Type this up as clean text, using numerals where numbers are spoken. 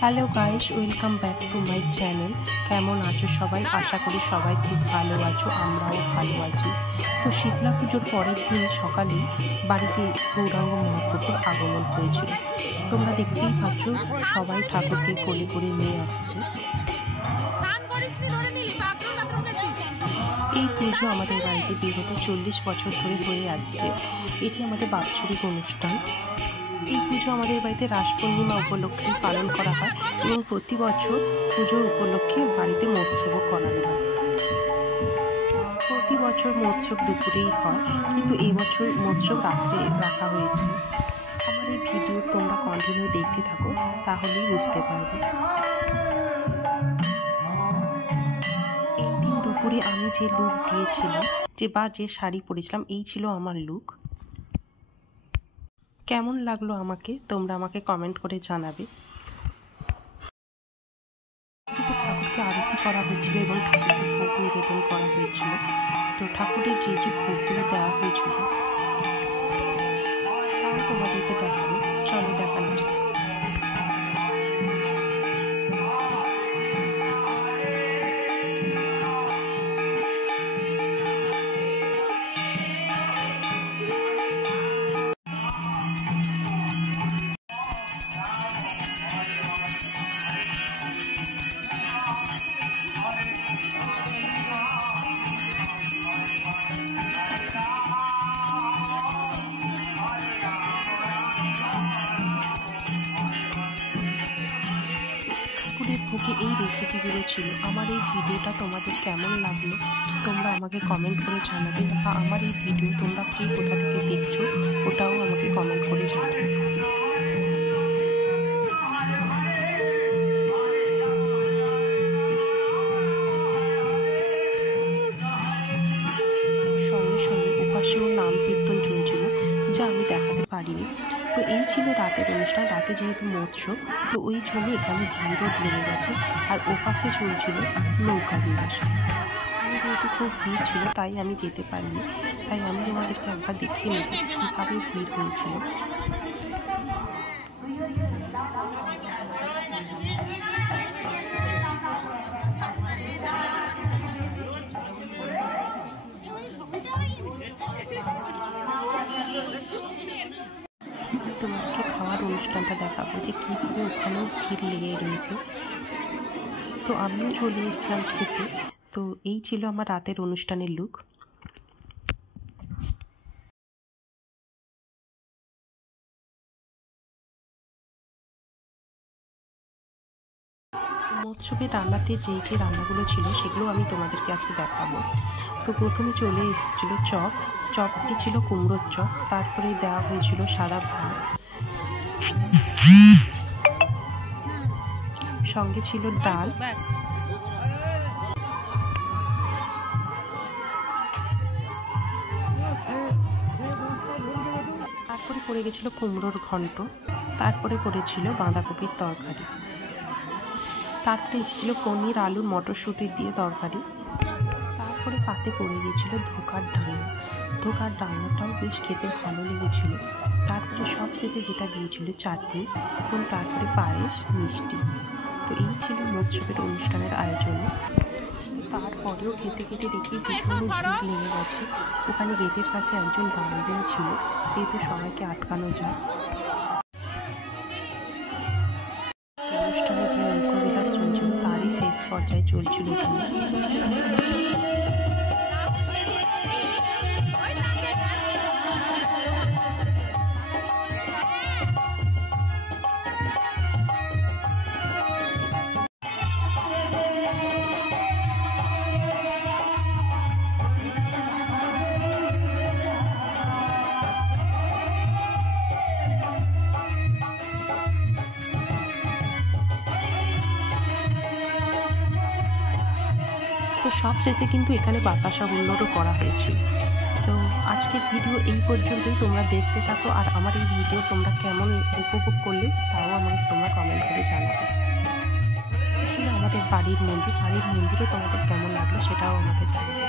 Hello guys, welcome back to my channel. কেমন আছো সবাই? আশা করি সবাই খুব ভালো আছো, আমরাও ভালো আছি। তো শীতলা পুজোর পরের দিন সকালে বাড়িতে গৌরাঙ্গ মহাপ্রভুর আগমন হয়েছিল। তোমরা দেখতেই পাচ্ছ, সবাই ঠাকুরকে কোলে করে নিয়ে আসছে। এই পুজো আমাদের বাড়িতে বিগত 40 বছর ধরে হয়ে আসছে। এটি আমাদের বাৎসরিক অনুষ্ঠান। এই পুজো আমাদের বাড়িতে রাস পূর্ণিমা উপলক্ষে পালন করা হয় এবং প্রতি বছর পুজোর উপলক্ষে বাড়িতে মহোৎসবও করানো হয়। প্রতি বছর মহোৎসব দুপুরেই হয়, কিন্তু এই বছর মহোৎসব রাত্রে রাখা হয়েছে। আমার এই ভিডিও তোমরা কন্টিনিউ দেখতে থাকো, তাহলেই বুঝতে পারবে। এই দিন দুপুরে আমি যে লুক দিয়েছিলাম, যে শাড়ি পরেছিলাম, এই ছিল আমার লুক। কেমন লাগলো আমাকে তোমরা আমাকে কমেন্ট করে জানাবে। ঠাকুরকে আরতি করা হয়েছিল এবং ঠাকুরকে ভোগ নিবেদন করা হয়েছিল। তো ঠাকুরের যে যে ভোগগুলো দেওয়া হয়েছিল তাও তোমাদেরকে দেখাবো, চলো দেখানো যাক। ঠাকুরের ভোগে এই রেসিপিগুলো ছিল। আমার এই ভিডিওটা তোমাদের কেমন লাগলো তোমরা আমাকে কমেন্ট করে জানাবে, বা আমার এই ভিডিও তোমরা কে কোথা থেকে দেখছো ওটাও আমাকে কমেন্ট করে জানাবে। সঙ্গে সঙ্গে উপাসেও নাম কীর্তন চলছিল, যা আমি দেখাতে পারিনি। তো এই ছিল রাতের অনুষ্ঠান। রাতে যেহেতু মহোৎসব, তো ওই জন্য এখানে ভিড়ও লেগে গেছে। আর ওপাশে চলছিল নৌকা বিলাস। আমি যেহেতু খুব ভিড় ছিল তাই আমি যেতে পারিনি, তাই আমি তোমাদেরকে একবার দেখিয়ে নেব যে কীভাবে ভিড় হয়েছিল। তোমাকে খাওয়ার অনুষ্ঠানটা দেখাবো যে কীভাবে ওখানেও ভিড় লেগে রয়েছে। তো আমিও চলে এসেছিলাম খেতে। তো এই ছিল আমার রাতের অনুষ্ঠানের লুক। মহোৎসবের রান্নাতে যে যে রান্নাগুলো ছিল সেগুলো আমি তোমাদেরকে আজকে দেখাবো। তো প্রথমে চলে এসেছিল চপটি ছিল কুমড়োর চপ। তারপরে দেওয়া হয়েছিল সাদা ভাত, সঙ্গে ছিল ডাল, তারপরে পড়ে গেছিল কুমড়োর ঘন্ট, তারপরে পড়েছিল বাঁধাকপির তরকারি, তারপরে এসেছিল পনির, আলু, মটরশুঁটি দিয়ে তরকারি। তারপরে পাতে পড়ে গিয়েছিল ধোকার ডালনা। ধোকার ডালনাটাও বেশ খেতে ভালো লেগেছিল। তারপরে সব শেষে যেটা দিয়েছিল চাটনি, এবং তারপরে পায়েস, মিষ্টি। তো এই ছিল মহোৎসবের অনুষ্ঠানের আয়োজন। তারপরেও খেতে খেতে দেখি ভীষণ ভিড় লেগে গেছে। ওখানে গেটের কাছে একজন দাঁড়িয়ে ছিল, যেহেতু সবাইকে আটকানো যায়। অনুষ্ঠানে যে নৌকাবিলাস চলছিল তারই শেষ পর্যায়ে চলছিল এখানে। তো সব শেষে কিন্তু এখানে বাতাসা হুল্লোড়ও করা হয়েছিল। তো আজকের ভিডিও এই পর্যন্তই। তোমরা দেখতে থাকো, আর আমার এই ভিডিও তোমরা কেমন উপভোগ করলে তাও আমাকে তোমরা কমেন্ট করে জানাবে। ছিল আমাদের বাড়ির মন্দিরে তোমাদের কেমন লাগলো সেটাও আমাকে জানাবে।